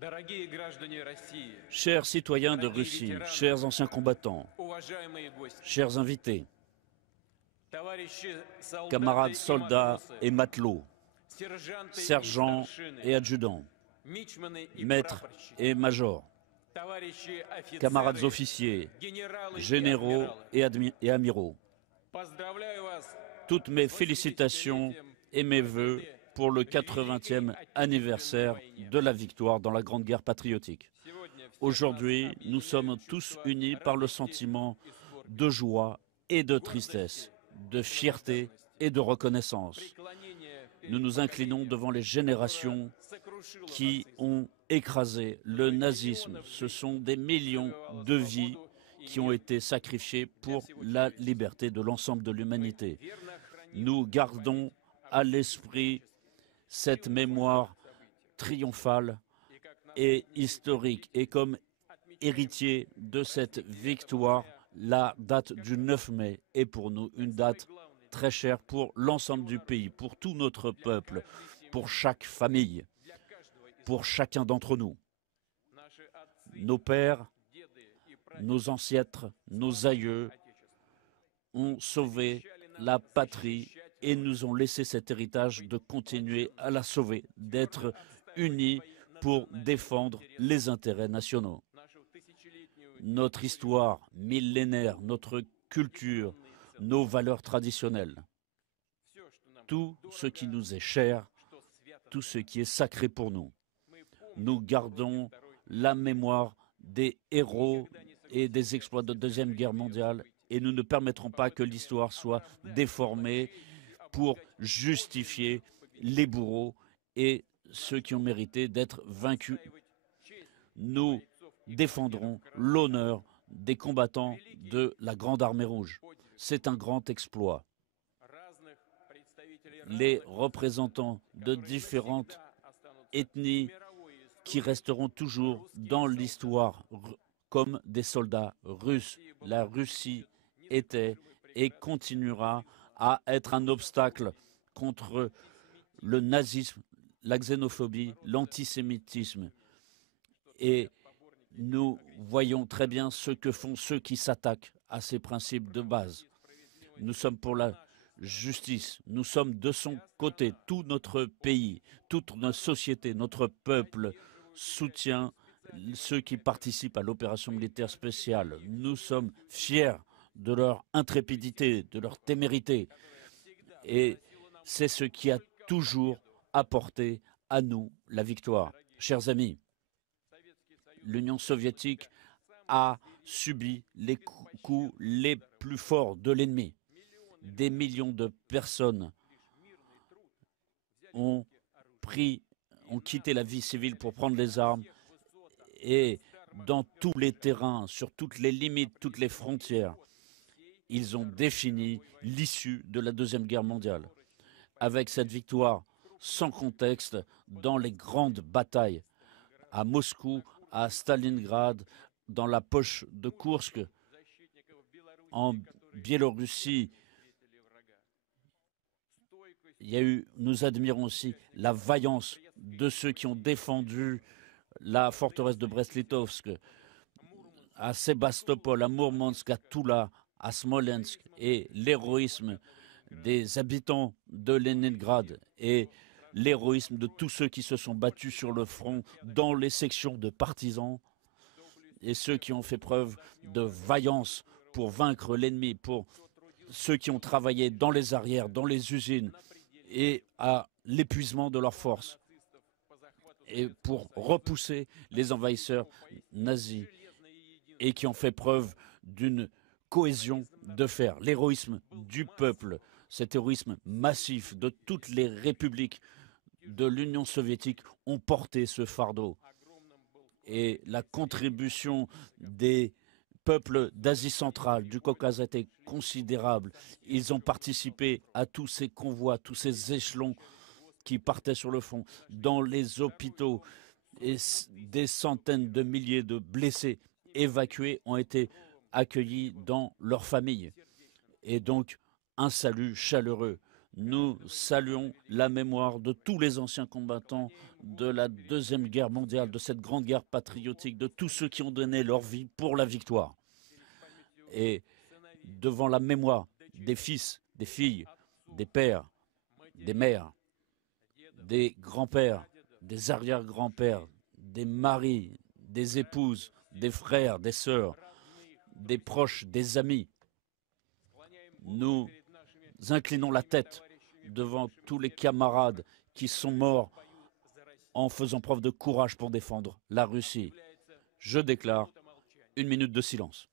Дорогие граждане России, Chers citoyens de Russie, chers anciens combattants, уважаемые гости, chers invités, товарищи солдаты camarades и soldats матросы, et matelots, сержанты и sergents старшины, et adjudants, мичманы и maîtres прапорщики, et majors, товарищи camarades офицеры, officiers, генералы и généraux адмиралы. et amiraux, Поздравляю вас toutes mes с félicitations 80-летием et mes vœux победы pour le в Великой 80e Отечественной anniversaire войне. de la victoire dans la Grande Guerre patriotique. Сегодня всех Aujourd'hui, нас nous sommes объединяют tous чувства unis par le радости sentiment и скорби, de joie et de tristesse, de fierté et de reconnaissance. преклонение перед Nous nous inclinons поколением, devant les générations которое сокрушило qui нацизм. ont écrasé le nazisme. Ce sont des millions de vies qui ont été sacrifiées pour la liberté de l'ensemble de l'humanité. Верно храним Nous gardons à l'esprit cette mémoire triomphale и как et historique. Et comme héritier de cette victoire, la date du 9 mai est pour nous une date très chère pour l'ensemble du pays, pour tout notre peuple, pour chaque famille, для каждого из pour chacun d'entre nous. наши отцы, Nos pères, деды и прадеды nos ancêtres, nos aïeux Отечества ont sauvé la patrie et nous ont laissé cet héritage de continuer à la sauver, d'être unis pour défendre les intérêts nationaux. нашу тысячелетнюю Notre histoire millénaire, notre culture, nos valeurs traditionnelles, все, что нам tout ce qui nous est cher, что свято, tout ce qui est sacré pour nous. мы Nous помним gardons la mémoire des héros et des exploits de Deuxième Guerre mondiale et nous ne permettrons pas que l'histoire soit déformée pour justifier les bourreaux et ceux qui ont mérité d'être vaincus. Nous défendrons l'honneur des combattants de la Grande Armée Rouge. C'est un grand exploit. разных представителей Les разных représentants de différentes навсегда останутся ethnies в мировой qui истории. resteront toujours dans l'histoire comme des soldats russes. La Russie était et continuera à être un obstacle contre le nazisme, la xénophobie, l'antisémitisme. Et nous voyons très bien ce que font ceux qui s'attaquent à ces principes de base. Nous sommes pour la justice, nous sommes de son côté. Tout notre pays, toute notre société, notre peuple soutient ceux qui participent à l'opération militaire spéciale. Nous sommes fiers de leur intrépidité, de leur témérité. Et c'est ce qui a toujours apporté à nous la victoire. Chers amis, l'Union soviétique a subi les coups les plus forts de l'ennemi. Des millions de personnes ont quitté la vie civile pour prendre les armes et dans tous les terrains, sur toutes les limites, toutes les frontières, ils ont défini l'issue de la Deuxième Guerre mondiale. Avec cette victoire sans contexte dans les grandes batailles à Moscou, à Stalingrad, dans la poche de Koursk, en Biélorussie, nous admirons aussi la vaillance de ceux qui ont défendu la forteresse de Brest-Litovsk, à Sébastopol, à Mourmansk, à Toula, à Smolensk, et l'héroïsme des habitants de Leningrad et l'héroïsme de tous ceux qui se sont battus sur le front dans les sections de partisans et ceux qui ont fait preuve de vaillance pour vaincre l'ennemi, pour ceux qui ont travaillé dans les arrières, dans les usines et à l'épuisement de leurs forces et pour repousser les envahisseurs nazis et qui ont fait preuve d'une cohésion de fer. L'héroïsme du peuple, cet héroïsme massif de toutes les républiques de l'Union soviétique ont porté ce fardeau. Et la contribution des peuples d'Asie centrale, du Caucase a été considérable. Ils ont participé à tous ces convois, tous ces échelons qui partaient sur le front, dans les hôpitaux, et des centaines de milliers de blessés évacués ont été accueillis dans leurs familles. Et donc, un salut chaleureux. Nous saluons la mémoire de tous les anciens combattants de la Deuxième Guerre mondiale, de cette grande guerre patriotique, de tous ceux qui ont donné leur vie pour la victoire. Et devant la mémoire des fils, des filles, des pères, des mères, des grands-pères, des arrière-grands-pères, des maris, des épouses, des frères, des sœurs, des proches, des amis, nous inclinons la tête devant tous les camarades qui sont morts en faisant preuve de courage pour défendre la Russie. Je déclare 1 minute de silence.